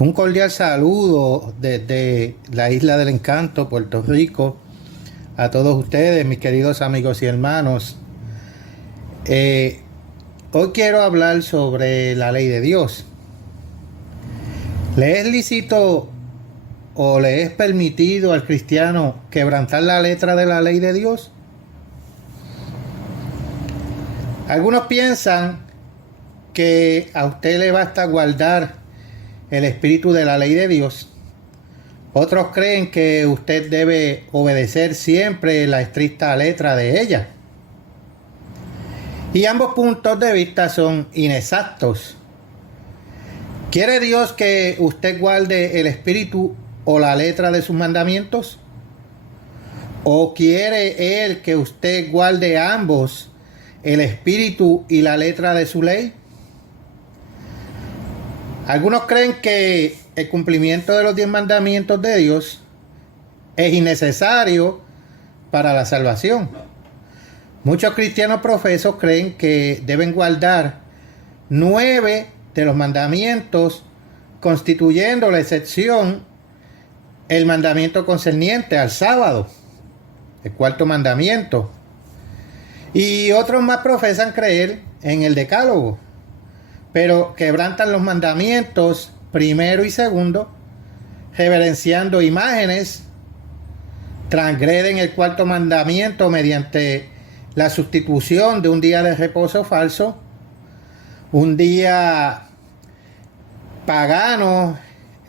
Un cordial saludo desde la Isla del Encanto, Puerto Rico, a todos ustedes, mis queridos amigos y hermanos. Hoy quiero hablar sobre la ley de Dios. ¿Le es lícito o le es permitido al cristiano quebrantar la letra de la ley de Dios? Algunos piensan que a usted le basta guardar el espíritu de la ley de Dios. Otros creen que usted debe obedecer siempre la estricta letra de ella. Y ambos puntos de vista son inexactos. ¿Quiere Dios que usted guarde el espíritu o la letra de sus mandamientos? ¿O quiere Él que usted guarde ambos, el espíritu y la letra de su ley? Algunos creen que el cumplimiento de los 10 mandamientos de Dios es innecesario para la salvación. Muchos cristianos profesos creen que deben guardar 9 de los mandamientos, constituyendo la excepción el mandamiento concerniente al sábado, el cuarto mandamiento. Y otros más profesan creer en el decálogo, pero quebrantan los mandamientos primero y segundo, reverenciando imágenes, transgreden el cuarto mandamiento mediante la sustitución de un día de reposo falso, un día pagano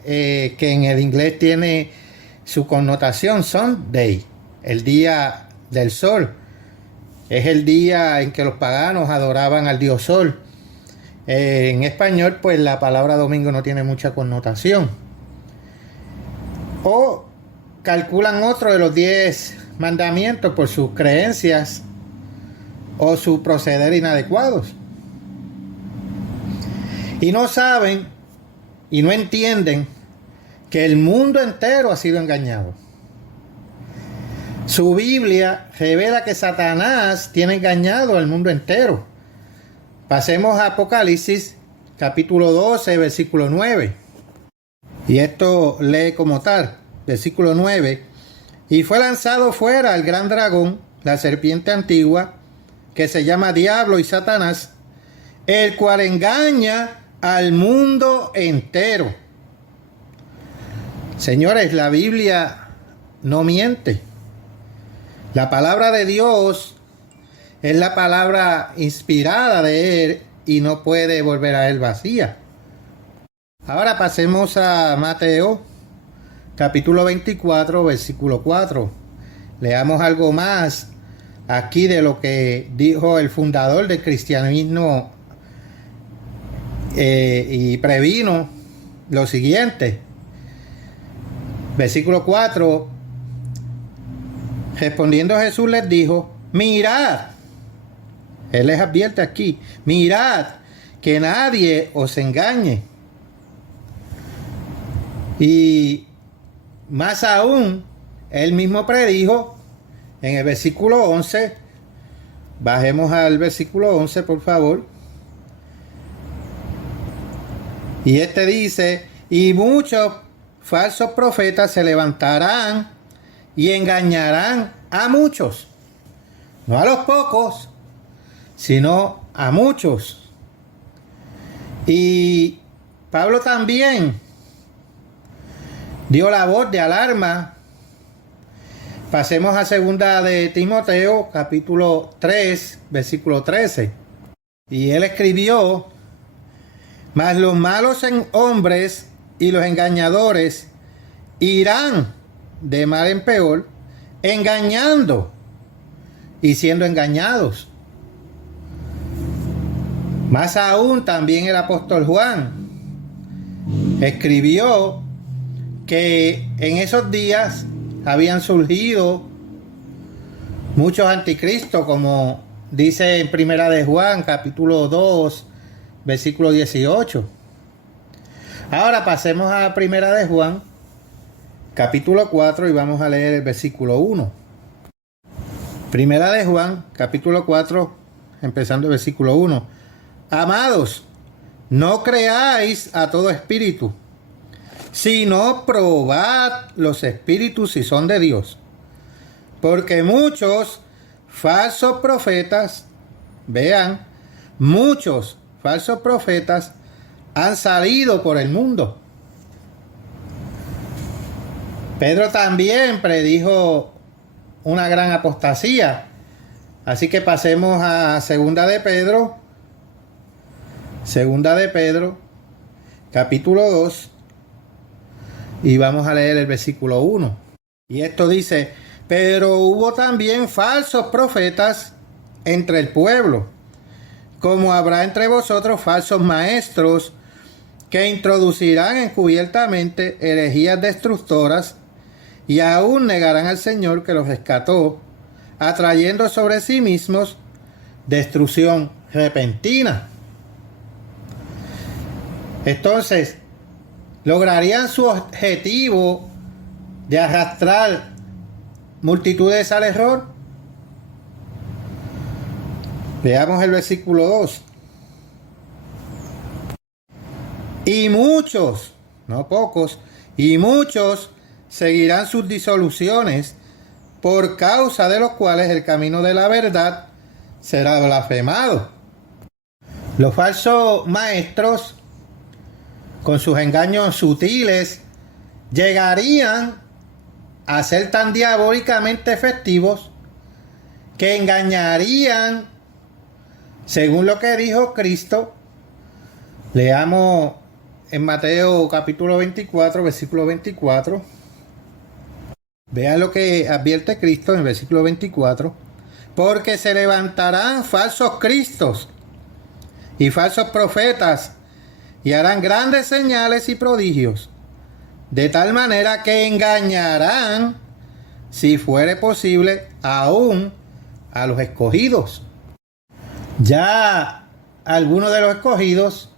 que en el inglés tiene su connotación Sunday, el día del sol. Es el día en que los paganos adoraban al dios sol. En español, pues la palabra domingo no tiene mucha connotación. O calculan otro de los 10 mandamientos por sus creencias o su proceder inadecuados. Y no saben y no entienden que el mundo entero ha sido engañado. Su Biblia revela que Satanás tiene engañado al mundo entero. Pasemos a Apocalipsis, capítulo 12, versículo 9. Y esto lee como tal, versículo 9. Y fue lanzado fuera el gran dragón, la serpiente antigua, que se llama Diablo y Satanás, el cual engaña al mundo entero. Señores, la Biblia no miente. La palabra de Dios es la palabra inspirada de Él y no puede volver a Él vacía. Ahora pasemos a Mateo, capítulo 24, versículo 4. Leamos algo más aquí de lo que dijo el fundador del cristianismo y previno lo siguiente. Versículo 4. Respondiendo Jesús les dijo: mirad. Él les advierte aquí: mirad que nadie os engañe. Y más aún, él mismo predijo en el versículo 11. Bajemos al versículo 11, por favor. Y este dice: y muchos falsos profetas se levantarán y engañarán a muchos. No a los pocos, sino a muchos. Y Pablo también dio la voz de alarma. Pasemos a segunda de Timoteo, capítulo 3, versículo 13. Y él escribió: mas los malos hombres y los engañadores irán de mal en peor, engañando y siendo engañados. Más aún, también el apóstol Juan escribió que en esos días habían surgido muchos anticristos, como dice en Primera de Juan, capítulo 2, versículo 18. Ahora pasemos a Primera de Juan, capítulo 4, y vamos a leer el versículo 1. Primera de Juan, capítulo 4, empezando el versículo 1. Amados, no creáis a todo espíritu, sino probad los espíritus si son de Dios. Porque muchos falsos profetas, vean, muchos falsos profetas han salido por el mundo. Pedro también predijo una gran apostasía. Así que pasemos a Segunda de Pedro, capítulo 2, y vamos a leer el versículo 1. Y esto dice: pero hubo también falsos profetas entre el pueblo, como habrá entre vosotros falsos maestros, que introducirán encubiertamente herejías destructoras, y aún negarán al Señor que los rescató, atrayendo sobre sí mismos destrucción repentina. Entonces, lograrían su objetivo de arrastrar multitudes al error. Veamos el versículo 2. Y muchos, no pocos, y muchos seguirán sus disoluciones, por causa de los cuales el camino de la verdad será blasfemado. Los falsos maestros, con sus engaños sutiles, llegarían a ser tan diabólicamente efectivos que engañarían, según lo que dijo Cristo. Leamos en Mateo capítulo 24, versículo 24. Vean lo que advierte Cristo en el versículo 24. Porque se levantarán falsos cristos y falsos profetas, y harán grandes señales y prodigios, de tal manera que engañarán, si fuere posible, aún a los escogidos. Ya algunos de los escogidos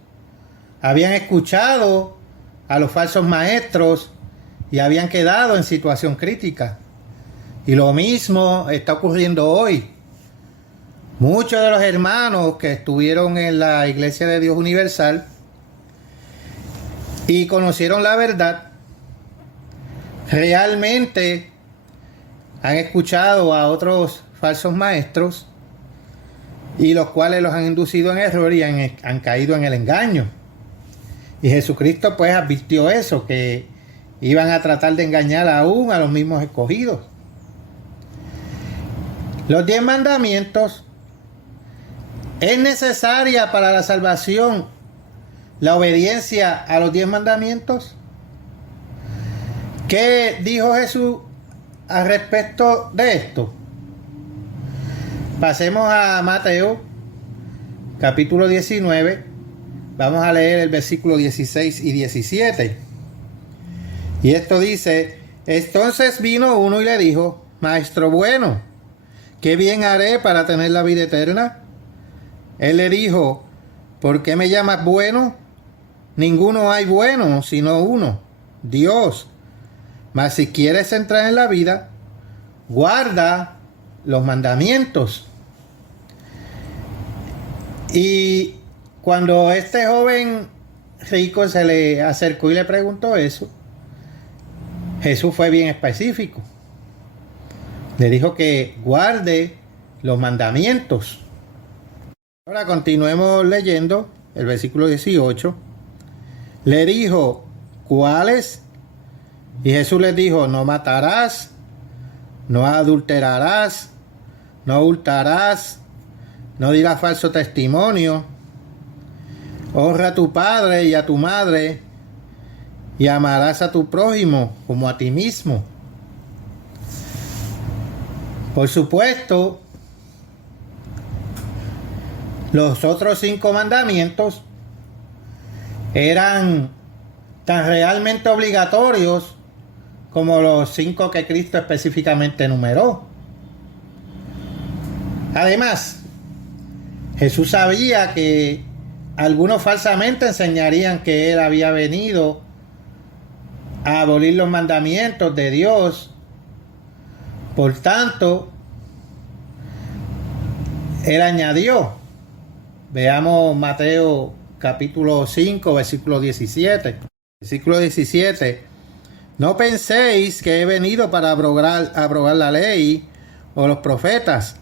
habían escuchado a los falsos maestros y habían quedado en situación crítica. Y lo mismo está ocurriendo hoy. Muchos de los hermanos que estuvieron en la Iglesia de Dios Universal y conocieron la verdad, realmente han escuchado a otros falsos maestros, y los cuales los han inducido en error y han caído en el engaño. Y Jesucristo pues advirtió eso, que iban a tratar de engañar aún a los mismos escogidos. Los 10 mandamientos, ¿es necesaria para la salvación la obediencia a los 10 mandamientos? ¿Qué dijo Jesús al respecto de esto? Pasemos a Mateo capítulo 19. Vamos a leer el versículo 16 y 17. Y esto dice: entonces vino uno y le dijo: Maestro bueno, ¿qué bien haré para tener la vida eterna? Él le dijo: ¿por qué me llamas bueno? Ninguno hay bueno, sino uno, Dios. Mas si quieres entrar en la vida, guarda los mandamientos. Y cuando este joven rico se le acercó y le preguntó eso, Jesús fue bien específico. Le dijo que guarde los mandamientos. Ahora continuemos leyendo el versículo 18. Le dijo: ¿cuáles? Y Jesús les dijo: no matarás, no adulterarás, no hurtarás, no dirás falso testimonio, honra a tu padre y a tu madre, y amarás a tu prójimo como a ti mismo. Por supuesto, los otros 5 mandamientos eran tan realmente obligatorios como los 5 que Cristo específicamente enumeró. Además, Jesús sabía que algunos falsamente enseñarían que Él había venido a abolir los mandamientos de Dios. Por tanto, Él añadió, veamos Mateo capítulo 5, versículo 17. Versículo 17. No penséis que he venido para abrogar la ley o los profetas.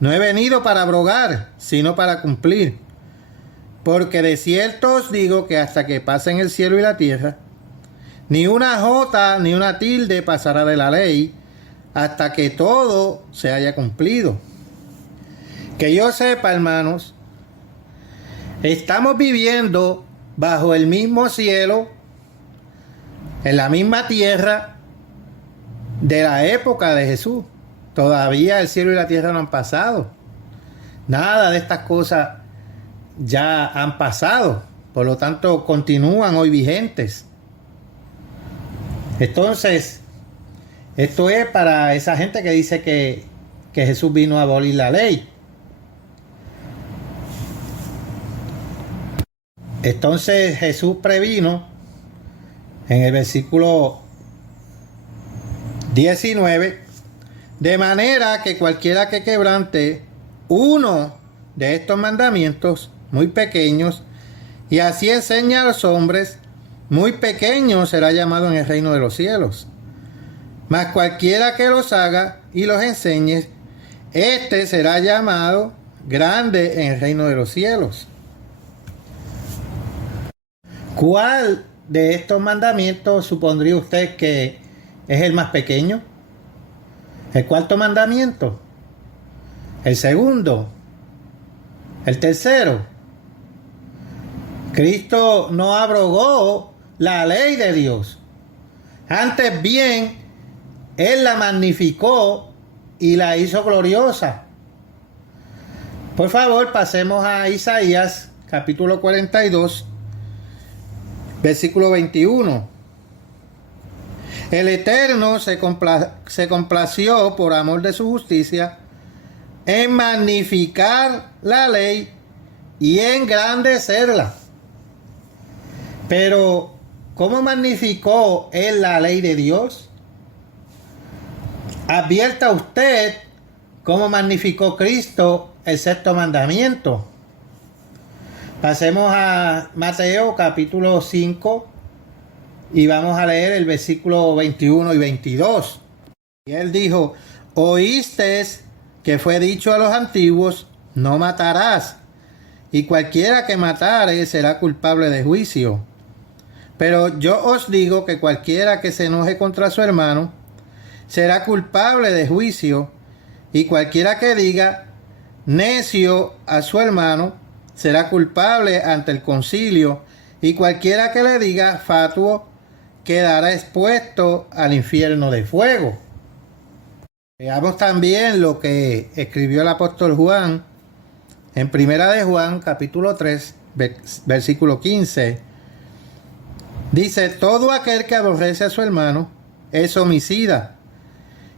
No he venido para abrogar, sino para cumplir. Porque de cierto os digo que hasta que pasen el cielo y la tierra, ni una jota ni una tilde pasará de la ley, hasta que todo se haya cumplido. Que yo sepa, hermanos, estamos viviendo bajo el mismo cielo, en la misma tierra de la época de Jesús. Todavía el cielo y la tierra no han pasado. Nada de estas cosas ya han pasado. Por lo tanto, continúan hoy vigentes. Entonces, esto es para esa gente que dice que Jesús vino a abolir la ley. Entonces Jesús previno en el versículo 19, de manera que cualquiera que quebrante uno de estos mandamientos muy pequeños y así enseña a los hombres, muy pequeño será llamado en el reino de los cielos. Mas cualquiera que los haga y los enseñe, este será llamado grande en el reino de los cielos. ¿Cuál de estos mandamientos supondría usted que es el más pequeño? ¿El cuarto mandamiento? ¿El segundo? ¿El tercero? Cristo no abrogó la ley de Dios. Antes bien, Él la magnificó y la hizo gloriosa. Por favor, pasemos a Isaías, capítulo 42, versículo 21. El Eterno se complació por amor de su justicia en magnificar la ley y engrandecerla. Pero, ¿cómo magnificó Él la ley de Dios? Advierta usted cómo magnificó Cristo el sexto mandamiento. Pasemos a Mateo capítulo 5 y vamos a leer el versículo 21 y 22. Y Él dijo: oísteis que fue dicho a los antiguos, no matarás, y cualquiera que matare será culpable de juicio. Pero yo os digo que cualquiera que se enoje contra su hermano será culpable de juicio, y cualquiera que diga necio a su hermano será culpable ante el concilio, y cualquiera que le diga fatuo quedará expuesto al infierno de fuego. Veamos también lo que escribió el apóstol Juan en Primera de Juan, capítulo 3, versículo 15. Dice: todo aquel que aborrece a su hermano es homicida,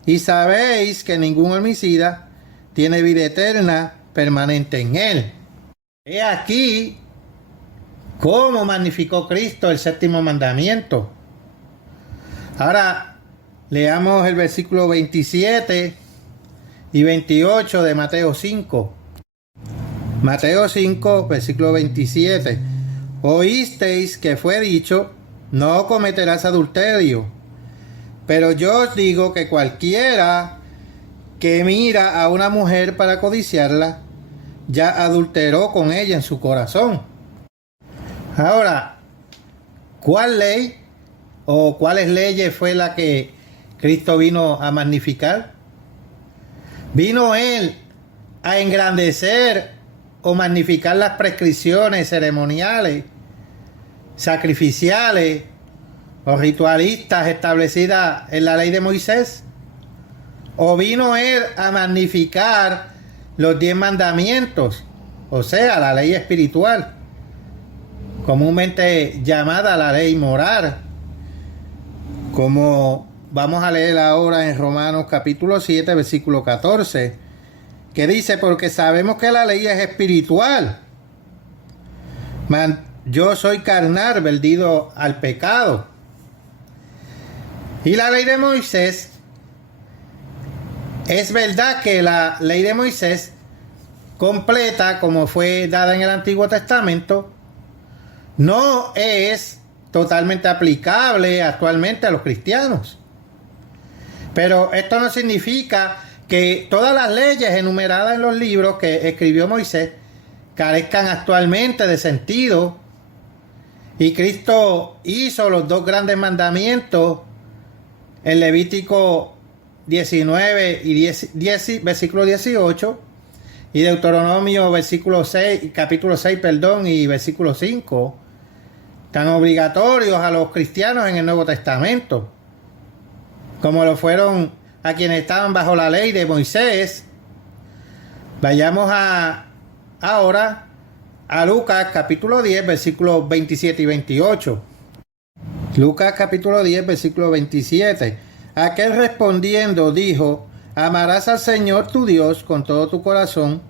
y sabéis que ningún homicida tiene vida eterna permanente en él. He aquí cómo magnificó Cristo el séptimo mandamiento. Ahora leamos el versículo 27 y 28 de Mateo 5. Mateo 5, versículo 27. Oísteis que fue dicho, no cometerás adulterio. Pero yo os digo que cualquiera que mira a una mujer para codiciarla, ya adulteró con ella en su corazón. Ahora, ¿cuál ley o cuáles leyes fue la que Cristo vino a magnificar? ¿Vino Él a engrandecer o magnificar las prescripciones ceremoniales, sacrificiales o ritualistas establecidas en la ley de Moisés? ¿O vino Él a magnificar los 10 mandamientos, o sea, la ley espiritual, comúnmente llamada la ley moral, como vamos a leer ahora en Romanos capítulo 7, versículo 14, que dice: porque sabemos que la ley es espiritual, mas yo soy carnal, vendido al pecado. Y la ley de Moisés, es verdad que la ley de Moisés completa, como fue dada en el Antiguo Testamento, no es totalmente aplicable actualmente a los cristianos. Pero esto no significa que todas las leyes enumeradas en los libros que escribió Moisés carezcan actualmente de sentido. Y Cristo hizo los dos grandes mandamientos en Levítico 19 y 10, versículo 18 y Deuteronomio capítulo 6, y versículo 5, tan obligatorios a los cristianos en el Nuevo Testamento, como lo fueron a quienes estaban bajo la ley de Moisés. Vayamos ahora a Lucas capítulo 10, versículos 27 y 28. Lucas capítulo 10, versículo 27. Aquel respondiendo dijo: amarás al Señor tu Dios con todo tu corazón,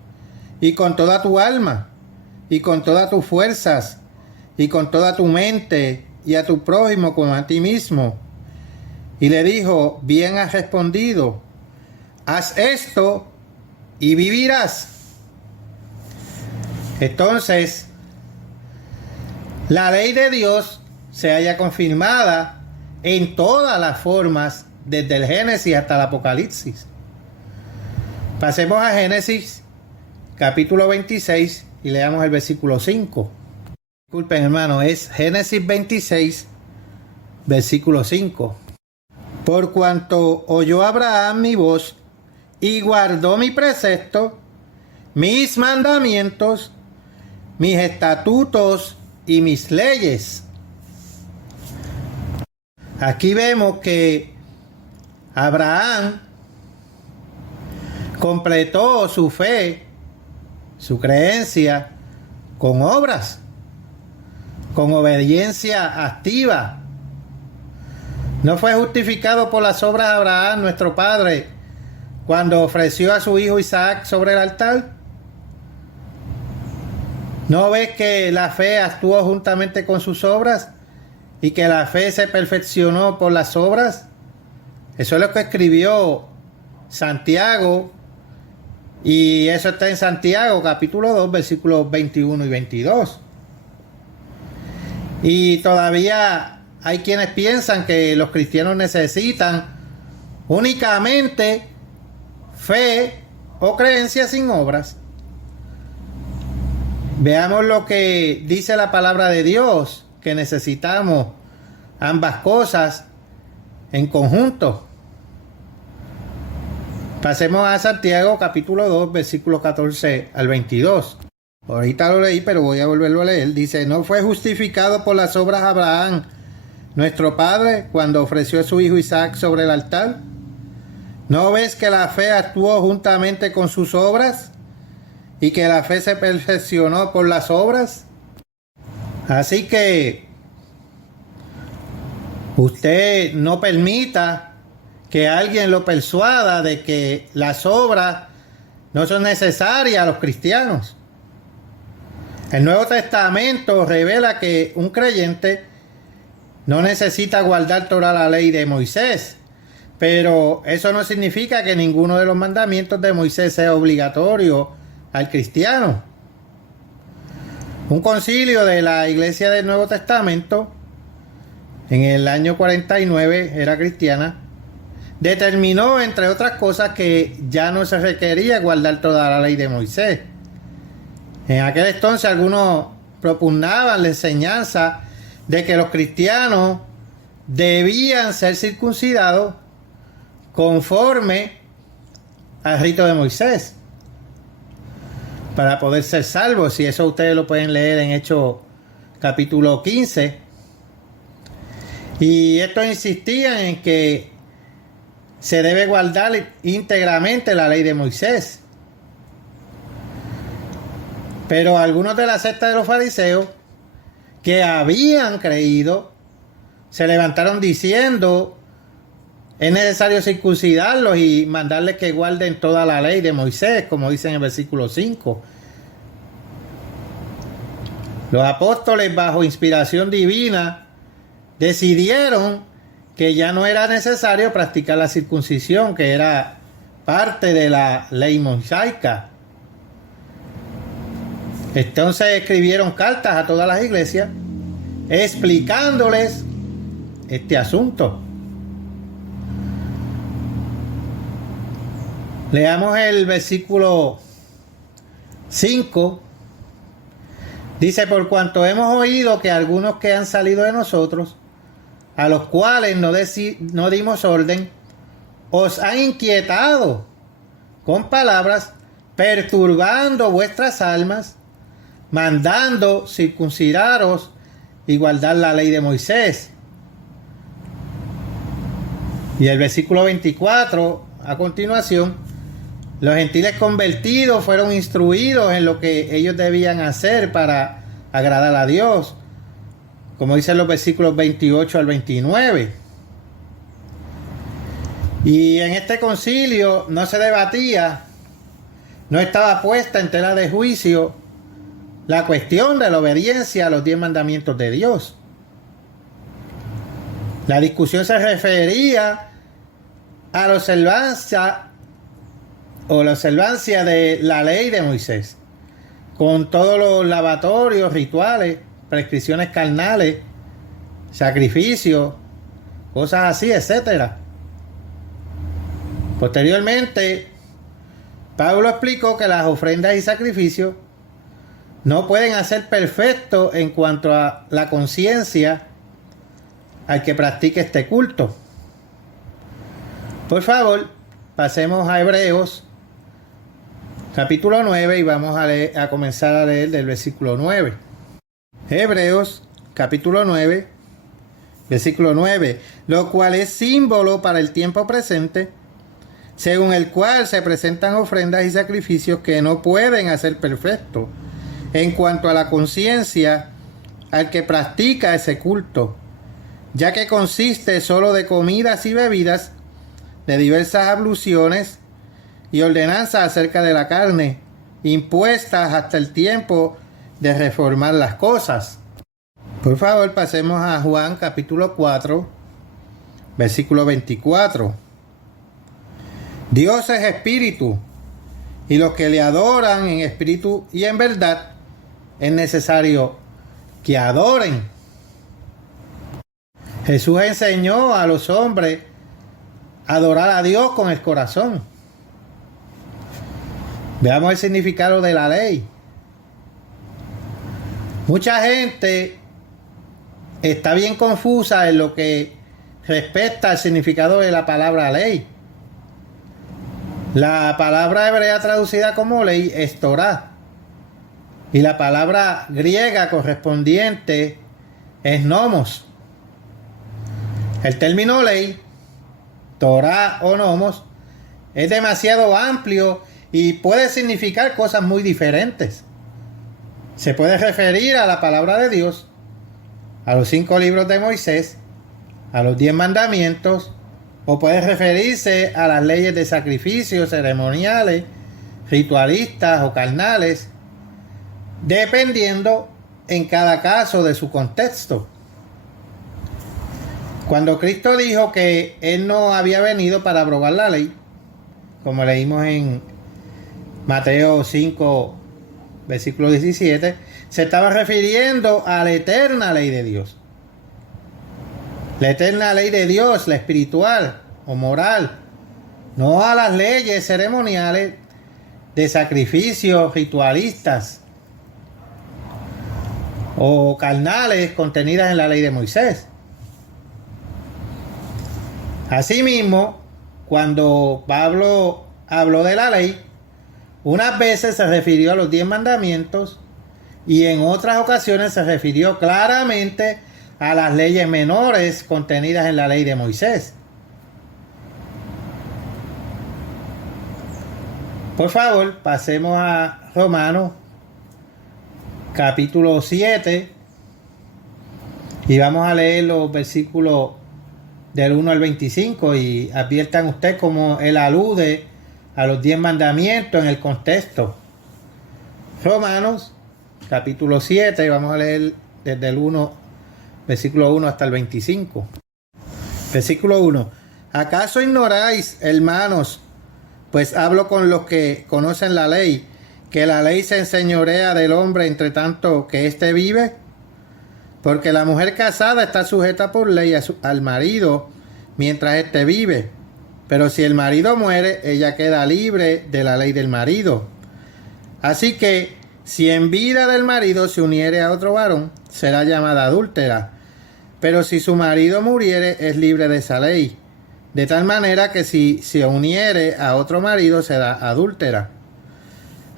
y con toda tu alma, y con todas tus fuerzas, y con toda tu mente, y a tu prójimo como a ti mismo. Y le dijo: bien has respondido, haz esto y vivirás. Entonces, la ley de Dios se halla confirmada en todas las formas, desde el Génesis hasta el Apocalipsis. Pasemos a Génesis capítulo 26 y leamos el versículo 5. Disculpen, hermano, es Génesis 26, versículo 5. Por cuanto oyó Abraham mi voz y guardó mi precepto, mis mandamientos, mis estatutos y mis leyes. Aquí vemos que Abraham completó su fe, su creencia, con obras, con obediencia activa. No fue justificado por las obras de Abraham, nuestro padre, cuando ofreció a su hijo Isaac sobre el altar. ¿No ves que la fe actuó juntamente con sus obras y que la fe se perfeccionó por las obras? Eso es lo que escribió Santiago, y eso está en Santiago capítulo 2, versículos 21 y 22. Y todavía hay quienes piensan que los cristianos necesitan únicamente fe o creencia sin obras. Veamos lo que dice la palabra de Dios, que necesitamos ambas cosas en conjunto. Pasemos a Santiago capítulo 2, versículos 14 al 22. Ahorita lo leí, pero voy a volverlo a leer. Dice: no fue justificado por las obras Abraham, nuestro padre, cuando ofreció a su hijo Isaac sobre el altar. ¿No ves que la fe actuó juntamente con sus obras y que la fe se perfeccionó por las obras? Así que usted no permita que alguien lo persuada de que las obras no son necesarias a los cristianos. El Nuevo Testamento revela que un creyente no necesita guardar toda la ley de Moisés, pero eso no significa que ninguno de los mandamientos de Moisés sea obligatorio al cristiano. Un concilio de la Iglesia del Nuevo Testamento, en el año 49, era cristiana, determinó, entre otras cosas, que ya no se requería guardar toda la ley de Moisés. En aquel entonces algunos propugnaban la enseñanza de que los cristianos debían ser circuncidados conforme al rito de Moisés para poder ser salvos. Y eso ustedes lo pueden leer en Hechos capítulo 15. Y estos insistían en que se debe guardar íntegramente la ley de Moisés. Pero algunos de la secta de los fariseos que habían creído se levantaron diciendo: es necesario circuncidarlos y mandarles que guarden toda la ley de Moisés, como dice en el versículo 5. Los apóstoles, bajo inspiración divina, decidieron que ya no era necesario practicar la circuncisión, que era parte de la ley mosaica. Entonces escribieron cartas a todas las iglesias explicándoles este asunto. Leamos el versículo 5. Dice: por cuanto hemos oído que algunos que han salido de nosotros, a los cuales no dimos orden, os han inquietado con palabras, perturbando vuestras almas, mandando circuncidaros y guardar la ley de Moisés. Y el versículo 24, a continuación: los gentiles convertidos fueron instruidos en lo que ellos debían hacer para agradar a Dios, como dicen los versículos 28 al 29. Y en este concilio no se debatía, no estaba puesta en tela de juicio la cuestión de la obediencia a los 10 mandamientos de Dios. La discusión se refería a la observancia de la ley de Moisés, con todos los lavatorios, rituales, prescripciones carnales, sacrificios, cosas así, etcétera. Posteriormente, Pablo explicó que las ofrendas y sacrificios no pueden hacer perfecto en cuanto a la conciencia al que practique este culto. Por favor, pasemos a Hebreos capítulo 9 y vamos a comenzar a leer del versículo 9. Hebreos capítulo 9, versículo 9, lo cual es símbolo para el tiempo presente, según el cual se presentan ofrendas y sacrificios que no pueden hacer perfecto en cuanto a la conciencia al que practica ese culto, ya que consiste solo de comidas y bebidas, de diversas abluciones y ordenanzas acerca de la carne, impuestas hasta el tiempo de reformar las cosas. Por favor, pasemos a Juan capítulo 4, versículo 24. Dios es espíritu, y los que le adoran en espíritu y en verdad, es necesario que adoren. Jesús enseñó a los hombres a adorar a Dios con el corazón. Veamos el significado de la ley. Mucha gente está bien confusa en lo que respecta al significado de la palabra ley. La palabra hebrea traducida como ley es Torah, y la palabra griega correspondiente es nomos. El término ley, Torah o nomos, es demasiado amplio y puede significar cosas muy diferentes. Se puede referir a la palabra de Dios, a los 5 libros de Moisés, a los 10 mandamientos, o puede referirse a las leyes de sacrificios ceremoniales, ritualistas o carnales, dependiendo en cada caso de su contexto. Cuando Cristo dijo que Él no había venido para abrogar la ley, como leímos en Mateo 5, versículo 17, se estaba refiriendo a la eterna ley de Dios. La eterna ley de Dios, la espiritual o moral, no a las leyes ceremoniales de sacrificios ritualistas o carnales contenidas en la ley de Moisés. Asimismo, cuando Pablo habló de la ley, unas veces se refirió a los 10 mandamientos y en otras ocasiones se refirió claramente a las leyes menores contenidas en la ley de Moisés. Por favor, pasemos a Romanos capítulo 7 y vamos a leer los versículos del 1 al 25 y adviertan ustedes cómo él alude a los 10 mandamientos en el contexto. Romanos capítulo 7, vamos a leer desde el 1, versículo 1 hasta el 25. Versículo 1. ¿Acaso ignoráis, hermanos, pues hablo con los que conocen la ley, que la ley se enseñorea del hombre entre tanto que éste vive? Porque la mujer casada está sujeta por ley al marido mientras éste vive. Pero si el marido muere, ella queda libre de la ley del marido. Así que, si en vida del marido se uniere a otro varón, será llamada adúltera. Pero si su marido muriere, es libre de esa ley. De tal manera que si se uniere a otro marido, será adúltera.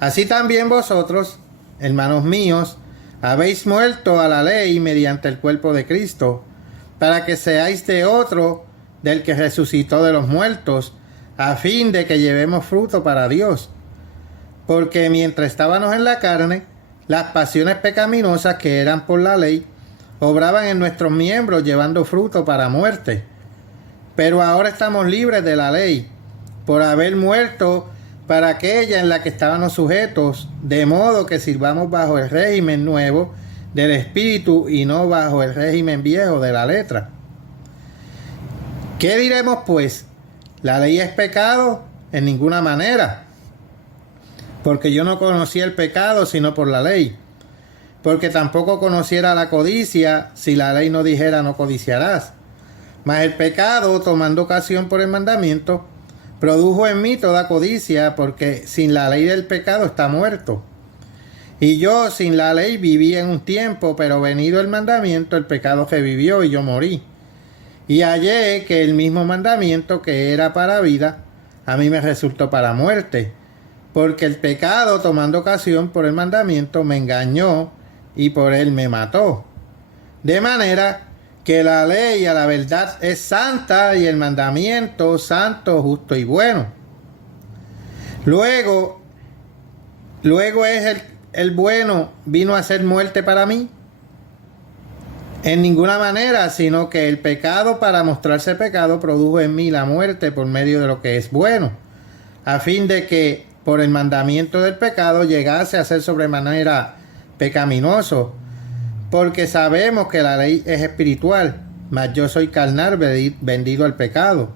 Así también vosotros, hermanos míos, habéis muerto a la ley mediante el cuerpo de Cristo, para que seáis de otro, del que resucitó de los muertos, a fin de que llevemos fruto para Dios. Porque mientras estábamos en la carne, las pasiones pecaminosas que eran por la ley, obraban en nuestros miembros llevando fruto para muerte. Pero ahora estamos libres de la ley, por haber muerto para aquella en la que estábamos sujetos, de modo que sirvamos bajo el régimen nuevo del Espíritu y no bajo el régimen viejo de la letra. ¿Qué diremos pues? ¿La ley es pecado? En ninguna manera. Porque yo no conocía el pecado sino por la ley. Porque tampoco conociera la codicia si la ley no dijera no codiciarás. Mas el pecado, tomando ocasión por el mandamiento, produjo en mí toda codicia, porque sin la ley del pecado está muerto. Y yo sin la ley viví en un tiempo, pero venido el mandamiento, el pecado revivió y yo morí. Y hallé que el mismo mandamiento que era para vida, a mí me resultó para muerte, porque el pecado, tomando ocasión por el mandamiento, me engañó y por él me mató. De manera que la ley a la verdad es santa y el mandamiento santo, justo y bueno. Luego es el bueno vino a ser muerte para mí. En ninguna manera, sino que el pecado, para mostrarse pecado, produjo en mí la muerte por medio de lo que es bueno, a fin de que por el mandamiento del pecado llegase a ser sobremanera pecaminoso, porque sabemos que la ley es espiritual, mas yo soy carnal, vendido al pecado.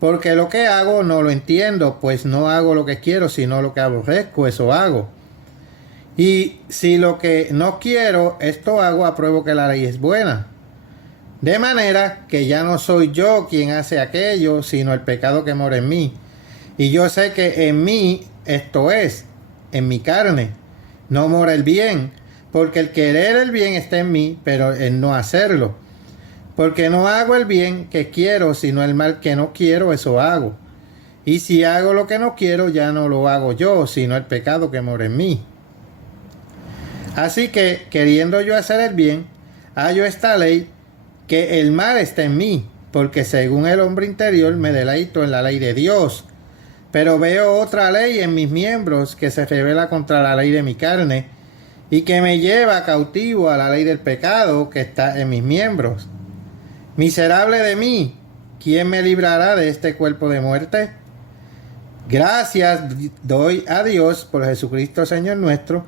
Porque lo que hago no lo entiendo, pues no hago lo que quiero, sino lo que aborrezco, eso hago. Y si lo que no quiero, esto hago, apruebo que la ley es buena. De manera que ya no soy yo quien hace aquello, sino el pecado que mora en mí. Y yo sé que en mí, esto es, en mi carne, no mora el bien, porque el querer el bien está en mí, pero el no hacerlo. Porque no hago el bien que quiero, sino el mal que no quiero, eso hago. Y si hago lo que no quiero, ya no lo hago yo, sino el pecado que mora en mí. Así que, queriendo yo hacer el bien, hallo esta ley, que el mal está en mí, porque según el hombre interior me deleito en la ley de Dios. Pero veo otra ley en mis miembros que se revela contra la ley de mi carne, y que me lleva cautivo a la ley del pecado que está en mis miembros. Miserable de mí, ¿quién me librará de este cuerpo de muerte? Gracias doy a Dios por Jesucristo Señor nuestro.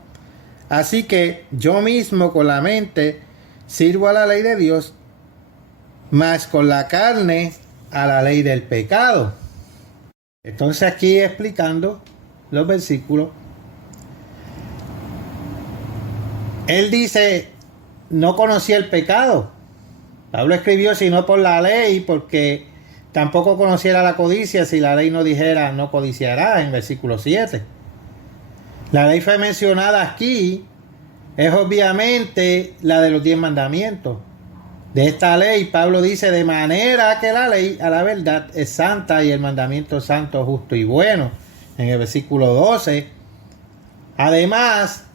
Así que yo mismo con la mente sirvo a la ley de Dios, mas con la carne a la ley del pecado. Entonces aquí explicando los versículos, él dice, no conocía el pecado. Pablo escribió, sino por la ley, porque tampoco conociera la codicia si la ley no dijera no codiciarás, en versículo 7. La ley fue mencionada aquí, es obviamente la de los 10 mandamientos. De esta ley, Pablo dice, de manera que la ley a la verdad es santa y el mandamiento santo, justo y bueno, en el versículo 12. Además,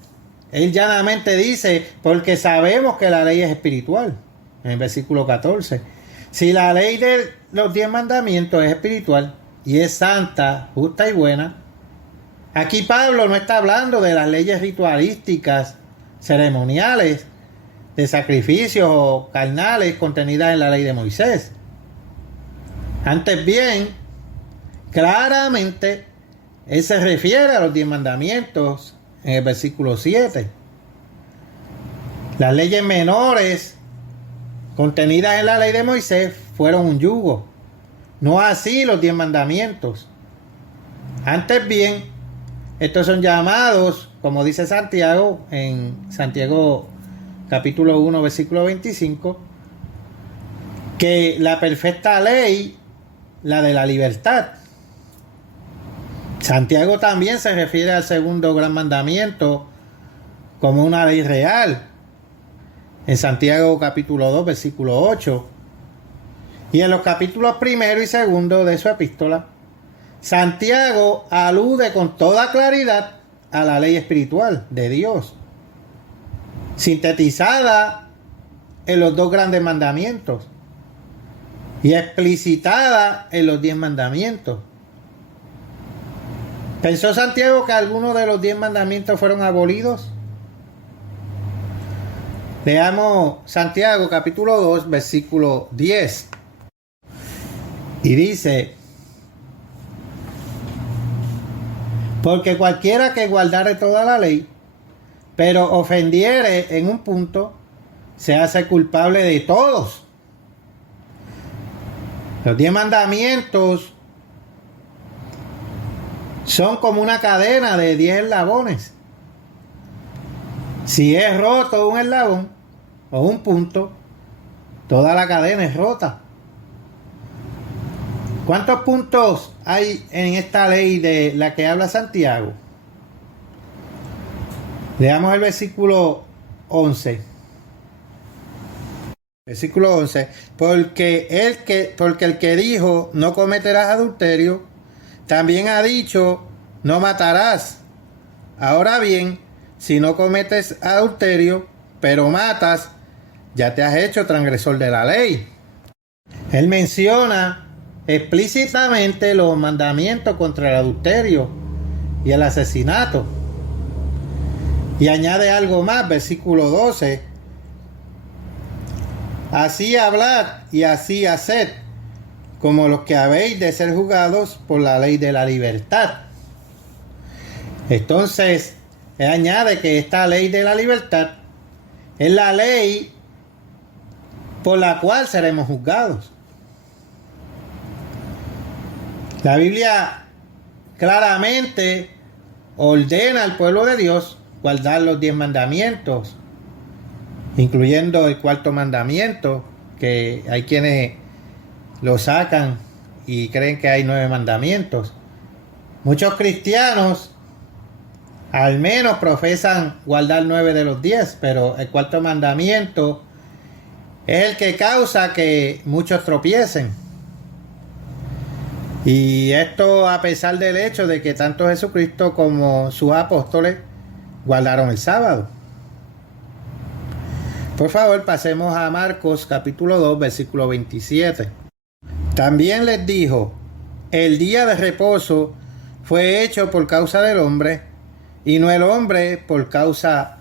él llanamente dice, porque sabemos que la ley es espiritual, en el versículo 14. Si la ley de los 10 mandamientos es espiritual y es santa, justa y buena, aquí Pablo no está hablando de las leyes ritualísticas, ceremoniales, de sacrificios o carnales contenidas en la ley de Moisés. Antes bien, claramente, él se refiere a los 10 mandamientos en el versículo 7. Las leyes menores contenidas en la ley de Moisés fueron un yugo, no así los 10 mandamientos. Antes bien, estos son llamados, como dice Santiago, en Santiago capítulo 1, versículo 25, que la perfecta ley, la de la libertad. Santiago también se refiere al segundo gran mandamiento como una ley real. En Santiago capítulo 2, versículo 8. Y en los capítulos primero y segundo de su epístola, Santiago alude con toda claridad a la ley espiritual de Dios, sintetizada en los dos grandes mandamientos y explicitada en los 10 mandamientos. ¿Pensó Santiago que algunos de los 10 mandamientos fueron abolidos? Leamos Santiago capítulo 2, versículo 10. Y dice: porque cualquiera que guardare toda la ley, pero ofendiere en un punto, se hace culpable de todos. Los 10 mandamientos son como una cadena de 10 eslabones. Si es roto un eslabón o un punto, toda la cadena es rota. ¿Cuántos puntos hay en esta ley de la que habla Santiago? Leamos el versículo 11. Versículo 11. Porque el que dijo no cometerás adulterio, también ha dicho no matarás. Ahora bien, si no cometes adulterio, pero matas, ya te has hecho transgresor de la ley. Él menciona explícitamente los mandamientos contra el adulterio y el asesinato. Y añade algo más, versículo 12. Así hablad y así haced, como los que habéis de ser juzgados por la ley de la libertad. Entonces, él añade que esta ley de la libertad es la ley por la cual seremos juzgados. La Biblia claramente ordena al pueblo de Dios guardar los 10 mandamientos, incluyendo el cuarto mandamiento, que hay quienes lo sacan y creen que hay 9 mandamientos. Muchos cristianos al menos profesan guardar 9 de los 10, pero el cuarto mandamiento es el que causa que muchos tropiecen. Y esto a pesar del hecho de que tanto Jesucristo como sus apóstoles guardaron el sábado. Por favor, pasemos a Marcos capítulo 2, versículo 27. También les dijo: el día de reposo fue hecho por causa del hombre, y no el hombre por causa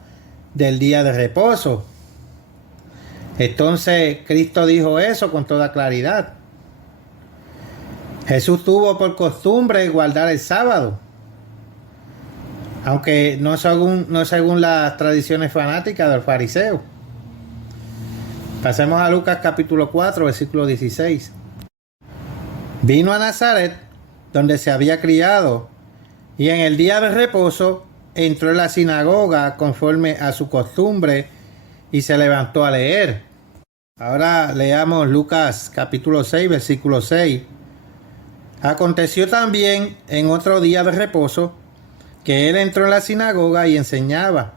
del día de reposo. Entonces Cristo dijo eso con toda claridad. Jesús tuvo por costumbre guardar el sábado, aunque no según las tradiciones fanáticas del fariseo. Pasemos a Lucas capítulo 4, versículo 16. Vino a Nazaret, donde se había criado, y en el día de reposo entró en la sinagoga conforme a su costumbre y se levantó a leer. Ahora leamos Lucas capítulo 6, versículo 6. Aconteció también en otro día de reposo que él entró en la sinagoga y enseñaba,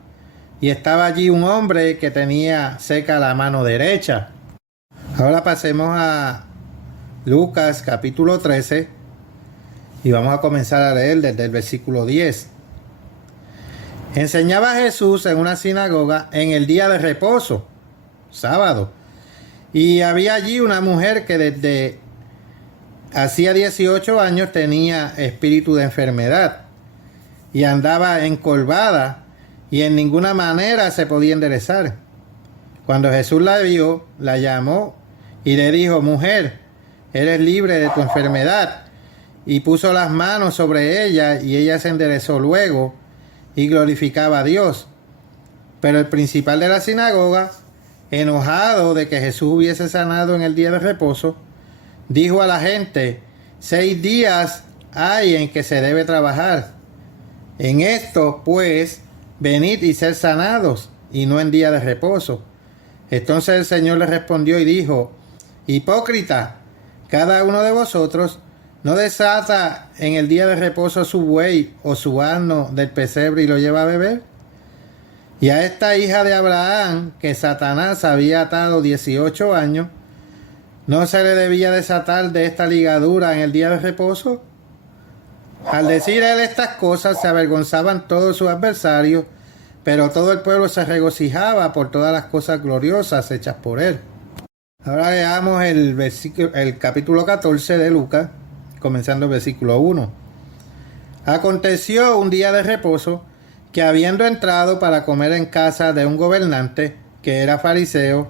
y estaba allí un hombre que tenía seca la mano derecha. Ahora pasemos a Lucas capítulo 13 y vamos a comenzar a leer desde el versículo 10. Enseñaba Jesús en una sinagoga en el día de reposo, sábado, y había allí una mujer que desde hacía 18 años tenía espíritu de enfermedad y andaba encorvada y en ninguna manera se podía enderezar. Cuando Jesús la vio, la llamó y le dijo: mujer, eres libre de tu enfermedad. Y puso las manos sobre ella y ella se enderezó luego y glorificaba a Dios. Pero el principal de la sinagoga, enojado de que Jesús hubiese sanado en el día de reposo, dijo a la gente: 6 días hay en que se debe trabajar. En esto, pues, venid y ser sanados y no en día de reposo. Entonces el Señor le respondió y dijo: hipócrita, cada uno de vosotros no desata en el día de reposo su buey o su asno del pesebre y lo lleva a beber. Y a esta hija de Abraham, que Satanás había atado 18 años, ¿no se le debía desatar de esta ligadura en el día de reposo? Al decir él estas cosas, se avergonzaban todos sus adversarios, pero todo el pueblo se regocijaba por todas las cosas gloriosas hechas por él. Ahora leamos el capítulo 14 de Lucas, comenzando el versículo 1. Aconteció un día de reposo, que habiendo entrado para comer en casa de un gobernante, que era fariseo,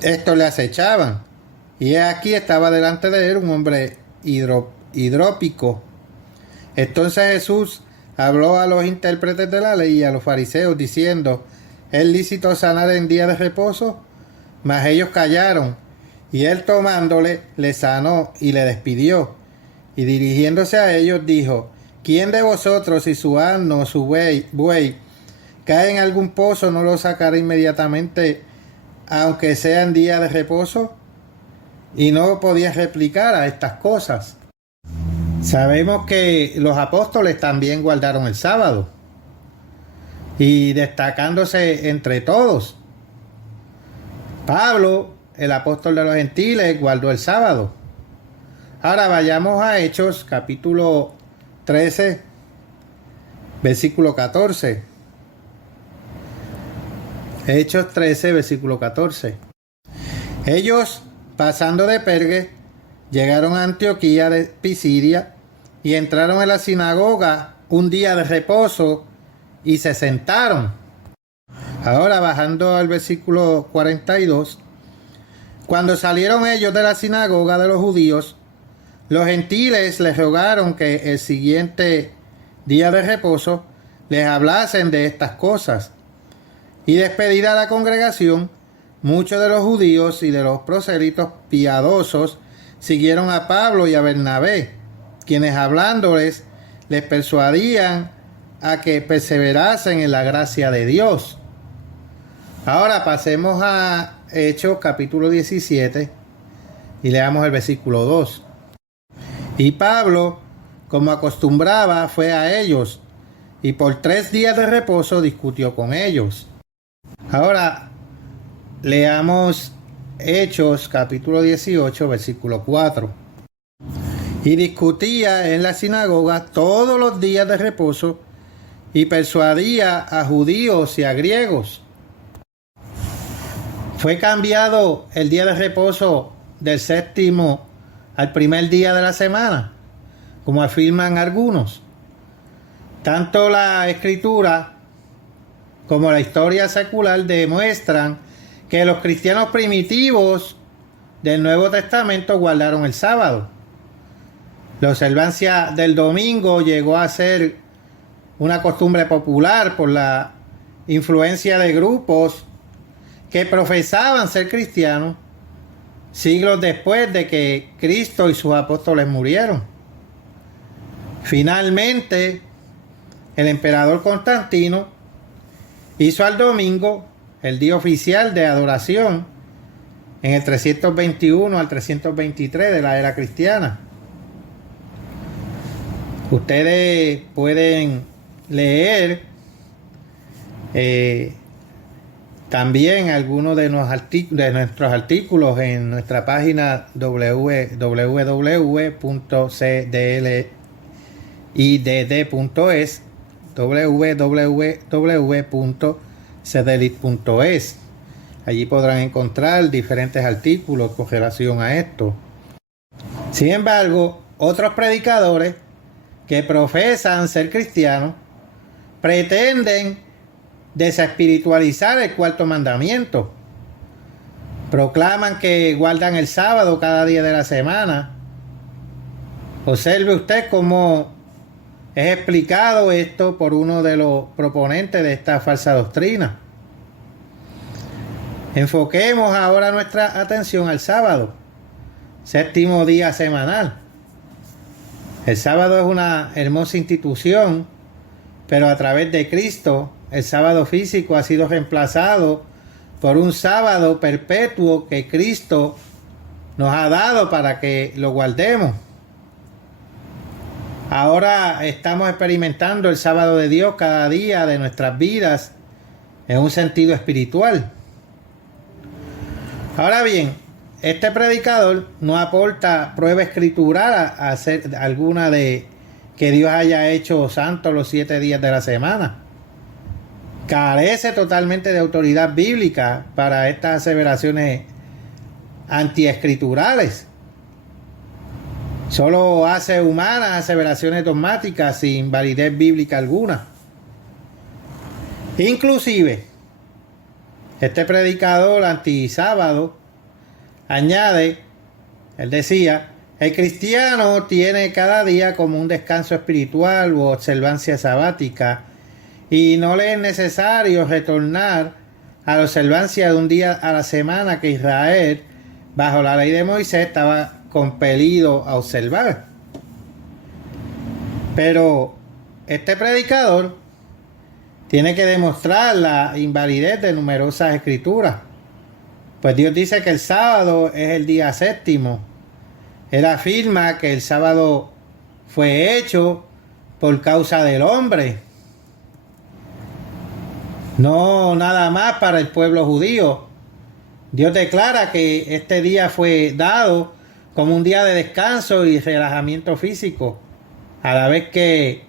estos le acechaban. Y he aquí estaba delante de él un hombre hidrópico. Entonces Jesús habló a los intérpretes de la ley y a los fariseos, diciendo: ¿es lícito sanar en día de reposo? Mas ellos callaron. Y él, tomándole, le sanó y le despidió. Y dirigiéndose a ellos dijo: ¿quién de vosotros, si su asno o su buey cae en algún pozo, no lo sacará inmediatamente, aunque sea en día de reposo? Y no podía replicar a estas cosas. Sabemos que los apóstoles también guardaron el sábado, y destacándose entre todos, Pablo, el apóstol de los gentiles, guardó el sábado. Ahora vayamos a Hechos, capítulo 13, versículo 14. Hechos 13, versículo 14. Ellos, pasando de Perge, llegaron a Antioquía de Pisidia y entraron en la sinagoga un día de reposo y se sentaron. Ahora bajando al versículo 42. Cuando salieron ellos de la sinagoga de los judíos, los gentiles les rogaron que el siguiente día de reposo les hablasen de estas cosas. Y despedida la congregación, muchos de los judíos y de los prosélitos piadosos siguieron a Pablo y a Bernabé, quienes hablándoles les persuadían a que perseverasen en la gracia de Dios. Ahora pasemos a Hechos capítulo 17 y leamos el versículo 2. Y Pablo, como acostumbraba, fue a ellos y por 3 días de reposo discutió con ellos. Ahora leamos Hechos capítulo 18 versículo 4. Y discutía en la sinagoga todos los días de reposo y persuadía a judíos y a griegos. Fue cambiado el día de reposo del séptimo al primer día de la semana, como afirman algunos. Tanto la escritura como la historia secular demuestran que los cristianos primitivos del Nuevo Testamento guardaron el sábado. La observancia del domingo llegó a ser una costumbre popular por la influencia de grupos que profesaban ser cristianos siglos después de que Cristo y sus apóstoles murieron. Finalmente, el emperador Constantino hizo al domingo el día oficial de adoración en el 321 al 323 de la era cristiana. Ustedes pueden leer también algunos de nuestros artículos en nuestra página www.cdlidd.es, www.cdlit.es. Allí podrán encontrar diferentes artículos con relación a esto. Sin embargo, otros predicadores que profesan ser cristianos pretenden desespiritualizar el cuarto mandamiento. Proclaman que guardan el sábado cada día de la semana. Observe usted cómo es explicado esto por uno de los proponentes de esta falsa doctrina. Enfoquemos ahora nuestra atención al sábado, séptimo día semanal. El sábado es una hermosa institución pero a través de Cristo el sábado físico ha sido reemplazado por un sábado perpetuo que Cristo nos ha dado para que lo guardemos. Ahora estamos experimentando el sábado de Dios cada día de nuestras vidas en un sentido espiritual. Ahora bien, este predicador no aporta prueba escritural a hacer alguna de que Dios haya hecho santo los 7 días de la semana. Carece totalmente de autoridad bíblica para estas aseveraciones antiescriturales. Solo hace humanas aseveraciones dogmáticas sin validez bíblica alguna. Inclusive, este predicador antisábado añade, él decía, el cristiano tiene cada día como un descanso espiritual u observancia sabática y no le es necesario retornar a la observancia de un día a la semana que Israel, bajo la ley de Moisés, estaba compelido a observar. Pero este predicador tiene que demostrar la invalidez de numerosas escrituras, pues Dios dice que el sábado es el día séptimo. Él afirma que el sábado fue hecho por causa del hombre, no nada más para el pueblo judío. Dios declara que este día fue dado como un día de descanso y relajamiento físico, a la vez que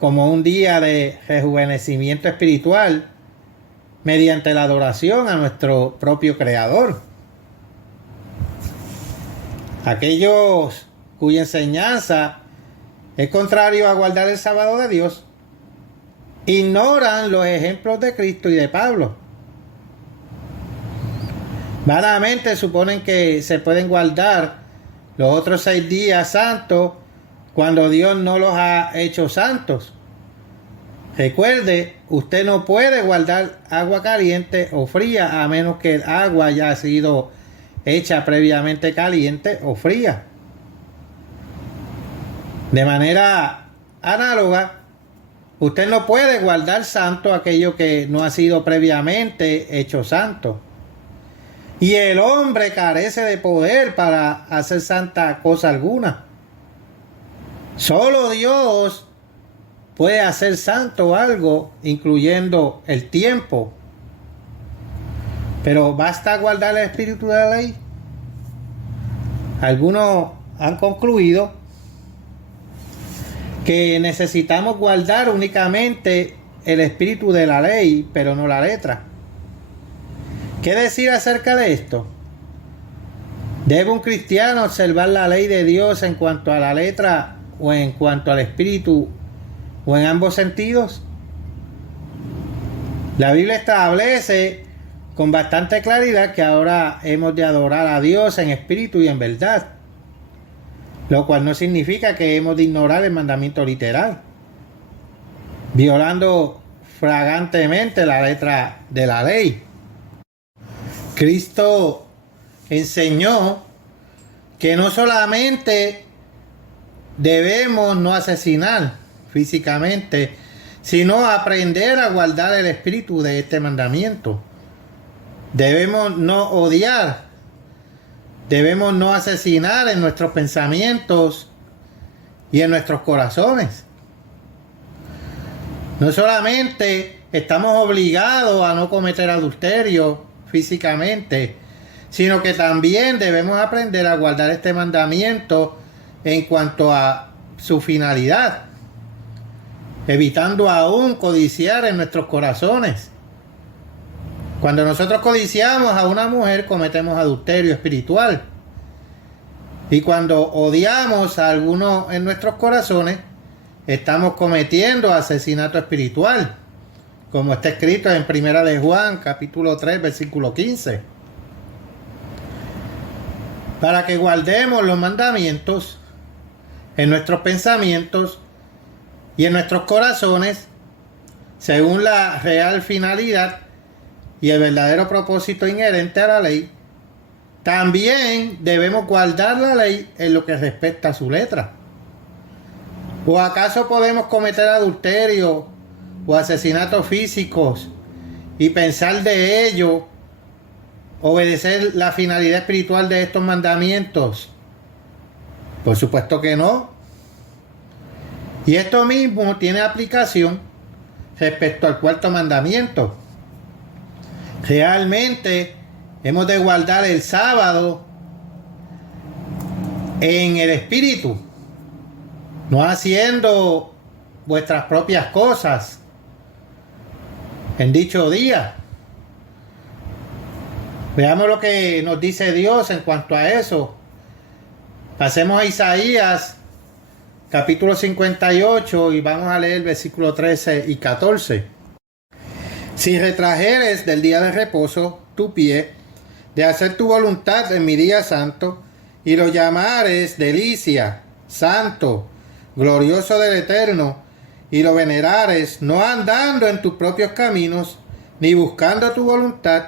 como un día de rejuvenecimiento espiritual mediante la adoración a nuestro propio Creador. Aquellos cuya enseñanza es contrario a guardar el sábado de Dios ignoran los ejemplos de Cristo y de Pablo. Vanamente suponen que se pueden guardar los otros 6 días santos cuando Dios no los ha hecho santos. Recuerde, usted no puede guardar agua caliente o fría a menos que el agua haya sido hecha previamente caliente o fría. De manera análoga, usted no puede guardar santo aquello que no ha sido previamente hecho santo. Y el hombre carece de poder para hacer santa cosa alguna. Solo Dios puede hacer santo algo, incluyendo el tiempo. Pero ¿basta guardar el espíritu de la ley? Algunos han concluido que necesitamos guardar únicamente el espíritu de la ley, pero no la letra. ¿Qué decir acerca de esto? ¿Debe un cristiano observar la ley de Dios en cuanto a la letra o en cuanto al espíritu o en ambos sentidos? La Biblia establece con bastante claridad que ahora hemos de adorar a Dios en espíritu y en verdad, lo cual no significa que hemos de ignorar el mandamiento literal, violando flagrantemente la letra de la ley. Cristo enseñó que no solamente debemos no asesinar físicamente, sino aprender a guardar el espíritu de este mandamiento. Debemos no odiar, debemos no asesinar en nuestros pensamientos y en nuestros corazones. No solamente estamos obligados a no cometer adulterio físicamente, sino que también debemos aprender a guardar este mandamiento en cuanto a su finalidad, evitando aún codiciar en nuestros corazones. Cuando nosotros codiciamos a una mujer, cometemos adulterio espiritual. Y cuando odiamos a alguno en nuestros corazones, estamos cometiendo asesinato espiritual, como está escrito en 1 de Juan, capítulo 3, versículo 15. Para que guardemos los mandamientos en nuestros pensamientos y en nuestros corazones, según la real finalidad y el verdadero propósito inherente a la ley, también debemos guardar la ley en lo que respecta a su letra. ¿O acaso podemos cometer adulterio o asesinatos físicos y pensar de ello, obedecer la finalidad espiritual de estos mandamientos? Por supuesto que no. Y esto mismo tiene aplicación respecto al cuarto mandamiento. Realmente hemos de guardar el sábado en el espíritu, no haciendo vuestras propias cosas en dicho día. Veamos lo que nos dice Dios en cuanto a eso. Pasemos a Isaías capítulo 58 y vamos a leer versículos 13 y 14. Si retrajeres del día de reposo tu pie, de hacer tu voluntad en mi día santo, y lo llamares delicia, santo, glorioso del Eterno, y lo venerares, no andando en tus propios caminos, ni buscando tu voluntad,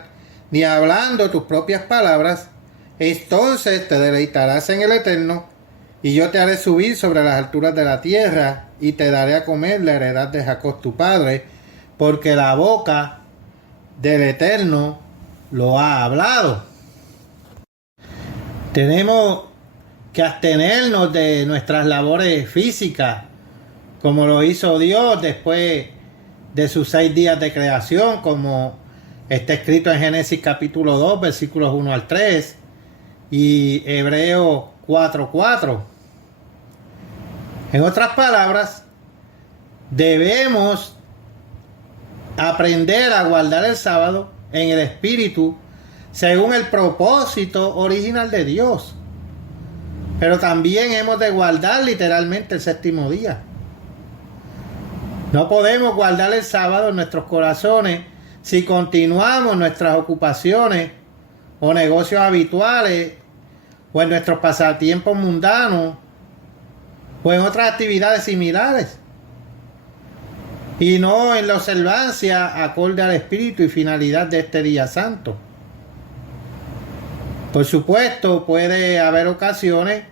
ni hablando tus propias palabras, entonces te deleitarás en el Eterno, y yo te haré subir sobre las alturas de la tierra, y te daré a comer la heredad de Jacob tu padre, porque la boca del Eterno lo ha hablado. Tenemos que abstenernos de nuestras labores físicas, como lo hizo Dios después de sus 6 días de creación, como está escrito en Génesis capítulo 2, versículos 1 al 3, y Hebreos 4:4. En otras palabras, debemos aprender a guardar el sábado en el espíritu según el propósito original de Dios. Pero también hemos de guardar literalmente el séptimo día. No podemos guardar el sábado en nuestros corazones si continuamos nuestras ocupaciones o negocios habituales o en nuestros pasatiempos mundanos o en otras actividades similares, y no en la observancia acorde al espíritu y finalidad de este día santo. Por supuesto, puede haber ocasiones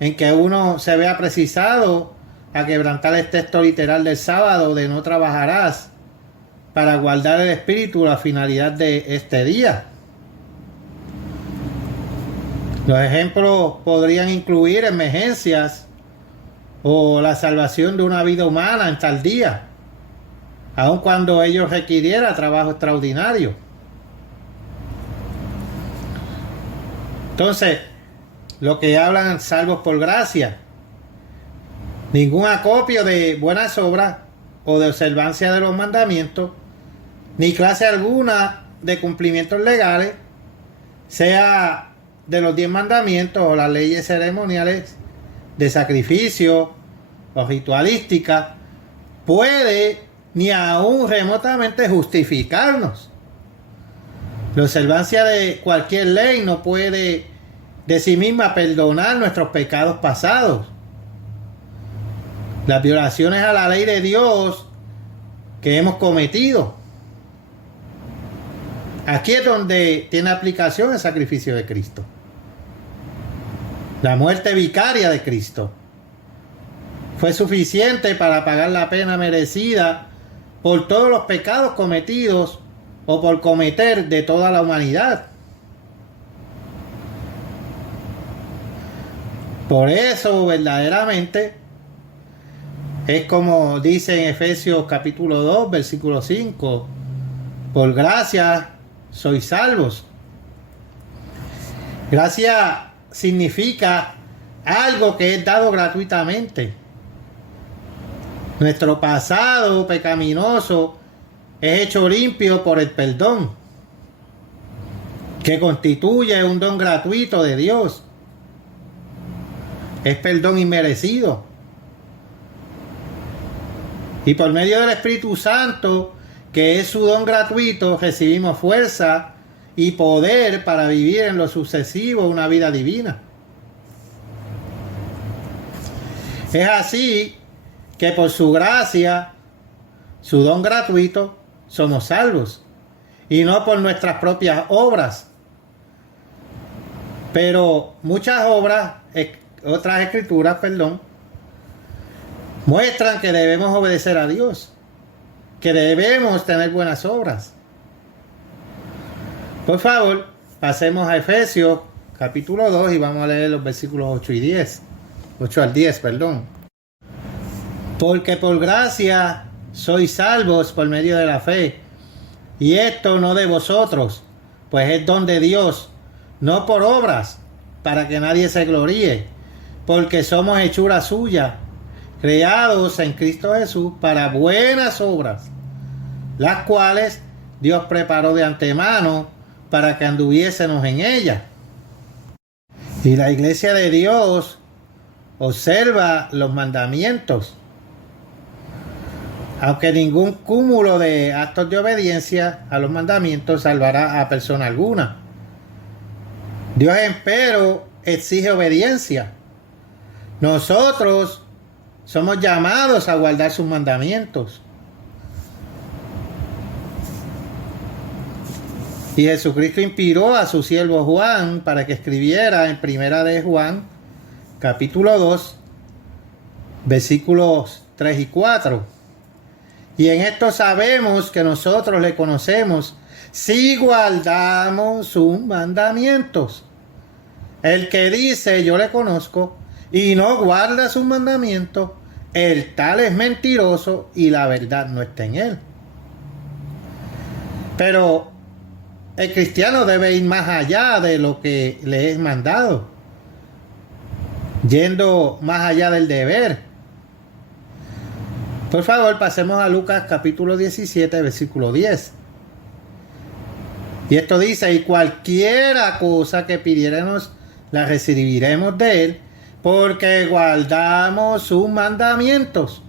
en que uno se vea precisado a quebrantar el texto literal del sábado de no trabajarás, para guardar el espíritu, la finalidad de este día. Los ejemplos podrían incluir emergencias o la salvación de una vida humana en tal día, aun cuando ello requiriera trabajo extraordinario. Entonces, lo que hablan salvos por gracia, ningún acopio de buenas obras o de observancia de los mandamientos, ni clase alguna de cumplimientos legales, sea de los 10 mandamientos o las leyes ceremoniales de sacrificio o ritualística, puede ni aún remotamente justificarnos. La observancia de cualquier ley no puede de sí misma perdonar nuestros pecados pasados. Las violaciones a la ley de Dios que hemos cometido. Aquí es donde tiene aplicación el sacrificio de Cristo. La muerte vicaria de Cristo fue suficiente para pagar la pena merecida por todos los pecados cometidos o por cometer de toda la humanidad. Por eso verdaderamente es como dice en Efesios capítulo 2 versículo 5: por gracia sois salvos. Gracia significa algo que es dado gratuitamente. Nuestro pasado pecaminoso es hecho limpio por el perdón, que constituye un don gratuito de Dios. Es perdón inmerecido. Y por medio del Espíritu Santo, que es su don gratuito, recibimos fuerza y poder para vivir en lo sucesivo una vida divina. Es así que por su gracia, su don gratuito, somos salvos, y no por nuestras propias obras. Pero muchas otras escrituras, muestran que debemos obedecer a Dios. que debemos tener buenas obras. Por favor, pasemos a Efesios capítulo 2 y vamos a leer los versículos 8 y 10. 8 al 10, perdón. Porque por gracia sois salvos por medio de la fe, y esto no de vosotros, pues es don de Dios, no por obras, para que nadie se gloríe, porque somos hechura suya, creados en Cristo Jesús para buenas obras, las cuales Dios preparó de antemano para que anduviésemos en ellas. Y la iglesia de Dios observa los mandamientos, aunque ningún cúmulo de actos de obediencia a los mandamientos salvará a persona alguna. Dios, empero, exige obediencia. Nosotros somos llamados a guardar sus mandamientos. Y Jesucristo inspiró a su siervo Juan para que escribiera en Primera de Juan, capítulo 2, versículos 3 y 4. Y en esto sabemos que nosotros le conocemos si guardamos sus mandamientos. El que dice yo le conozco y no guarda sus mandamientos, el tal es mentiroso y la verdad no está en él. Pero el cristiano debe ir más allá de lo que le es mandado, yendo más allá del deber. Por favor, pasemos a Lucas capítulo 17, versículo 10. Y esto dice, y cualquiera cosa que pidiéramos, la recibiremos de él, porque guardamos sus mandamientos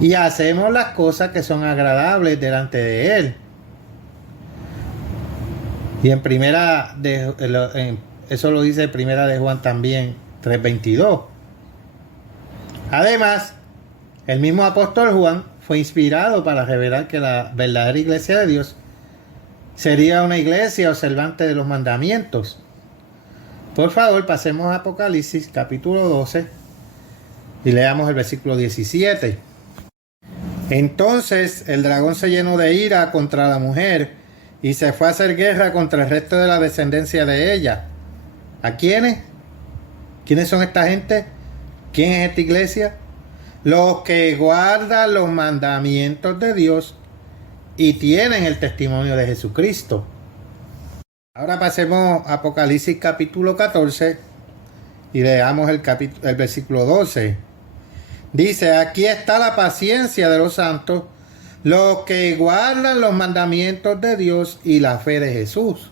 y hacemos las cosas que son agradables delante de él. Y eso lo dice Primera de Juan también, 3:22. Además, el mismo apóstol Juan fue inspirado para revelar que la verdadera iglesia de Dios sería una iglesia observante de los mandamientos. Por favor, pasemos a Apocalipsis capítulo 12 y leamos el versículo 17. Entonces el dragón se llenó de ira contra la mujer y se fue a hacer guerra contra el resto de la descendencia de ella. ¿A quiénes? ¿Quiénes son esta gente? ¿Quién es esta iglesia? Los que guardan los mandamientos de Dios y tienen el testimonio de Jesucristo. Ahora pasemos a Apocalipsis capítulo 14 y leamos el versículo 12. Dice, aquí está la paciencia de los santos, los que guardan los mandamientos de Dios y la fe de Jesús.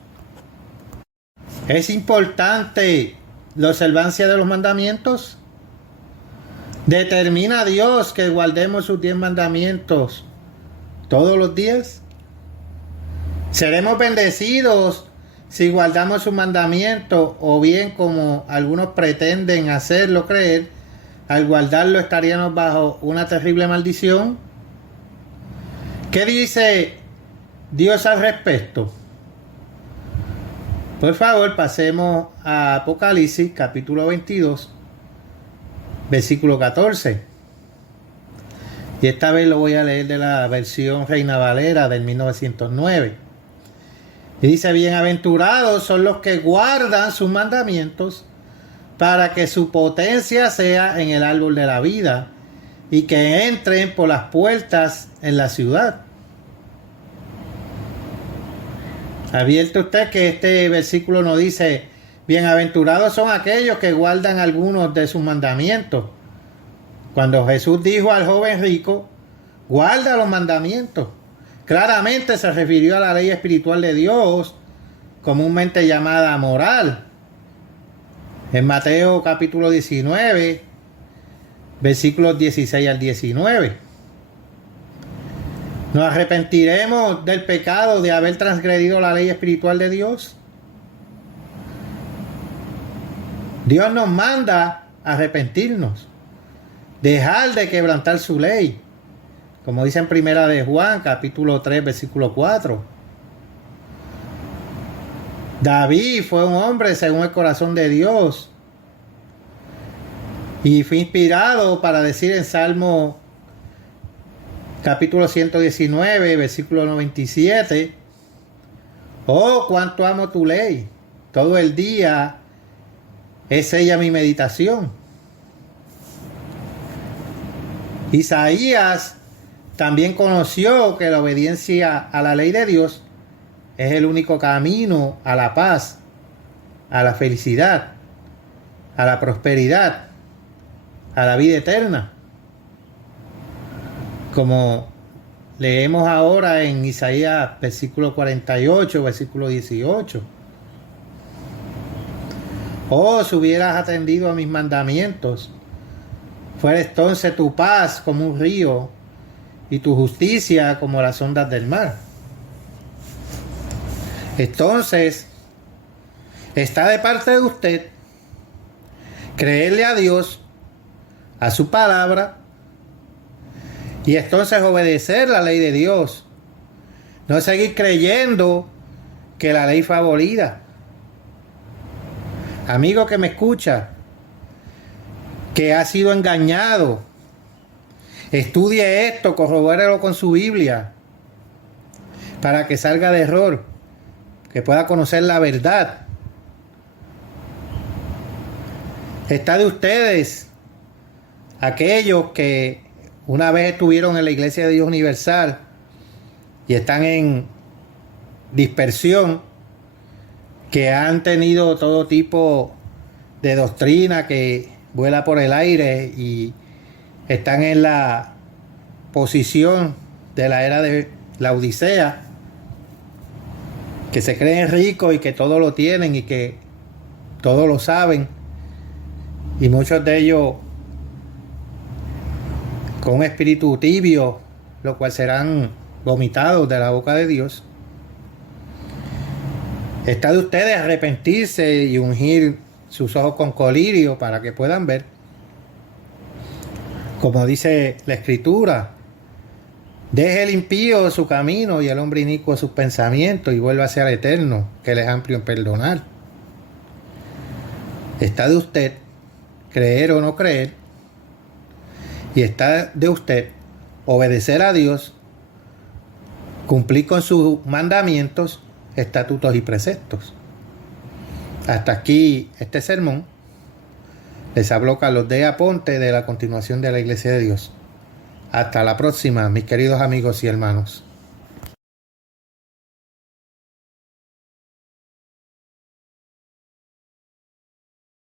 Es importante la observancia de los mandamientos. ¿Determina Dios que guardemos sus 10 mandamientos todos los días? ¿Seremos bendecidos si guardamos sus mandamientos, o bien, como algunos pretenden hacerlo creer, al guardarlo estaríamos bajo una terrible maldición? ¿Qué dice Dios al respecto? Por favor, pasemos a Apocalipsis capítulo 22, versículo 14. Y esta vez lo voy a leer de la versión Reina Valera del 1909. Y dice, bienaventurados son los que guardan sus mandamientos, para que su potencia sea en el árbol de la vida y que entren por las puertas en la ciudad. ¿Advierte usted que este versículo no dice, bienaventurados son aquellos que guardan algunos de sus mandamientos? Cuando Jesús dijo al joven rico, guarda los mandamientos, claramente se refirió a la ley espiritual de Dios, comúnmente llamada moral. En Mateo capítulo 19, versículos 16 al 19. ¿Nos arrepentiremos del pecado de haber transgredido la ley espiritual de Dios? Dios nos manda a arrepentirnos, dejar de quebrantar su ley, como dice en Primera de Juan capítulo 3 versículo 4. David fue un hombre según el corazón de Dios y fue inspirado para decir en Salmo capítulo 119, versículo 97. Oh, cuánto amo tu ley. Todo el día es ella mi meditación. Isaías también conoció que la obediencia a la ley de Dios es el único camino a la paz, a la felicidad, a la prosperidad, a la vida eterna. Como leemos ahora en Isaías versículo 48, versículo 18. Oh, si hubieras atendido a mis mandamientos, fuera entonces tu paz como un río y tu justicia como las ondas del mar. Entonces, está de parte de usted creerle a Dios, a su palabra, y entonces obedecer la ley de Dios. No seguir creyendo que la ley fue abolida. Amigo que me escucha, que ha sido engañado, estudie esto, corrobórelo con su Biblia, para que salga de error, que pueda conocer la verdad. Está de ustedes, aquellos que una vez estuvieron en la Iglesia de Dios Universal y están en dispersión, que han tenido todo tipo de doctrina que vuela por el aire y están en la posición de la era de la Odisea, que se creen ricos y que todo lo tienen y que todo lo saben, y muchos de ellos con un espíritu tibio, lo cual serán vomitados de la boca de Dios. Está de ustedes arrepentirse y ungir sus ojos con colirio para que puedan ver. Como dice la Escritura, deje el impío su camino y el hombre inicuo sus pensamientos y vuelva hacia el Eterno, que Él es amplio en perdonar. Está de usted creer o no creer, y está de usted obedecer a Dios, cumplir con sus mandamientos, estatutos y preceptos. Hasta aquí este sermón. Les habló Carlos D. Aponte de la continuación de la Iglesia de Dios. Hasta la próxima, mis queridos amigos y hermanos.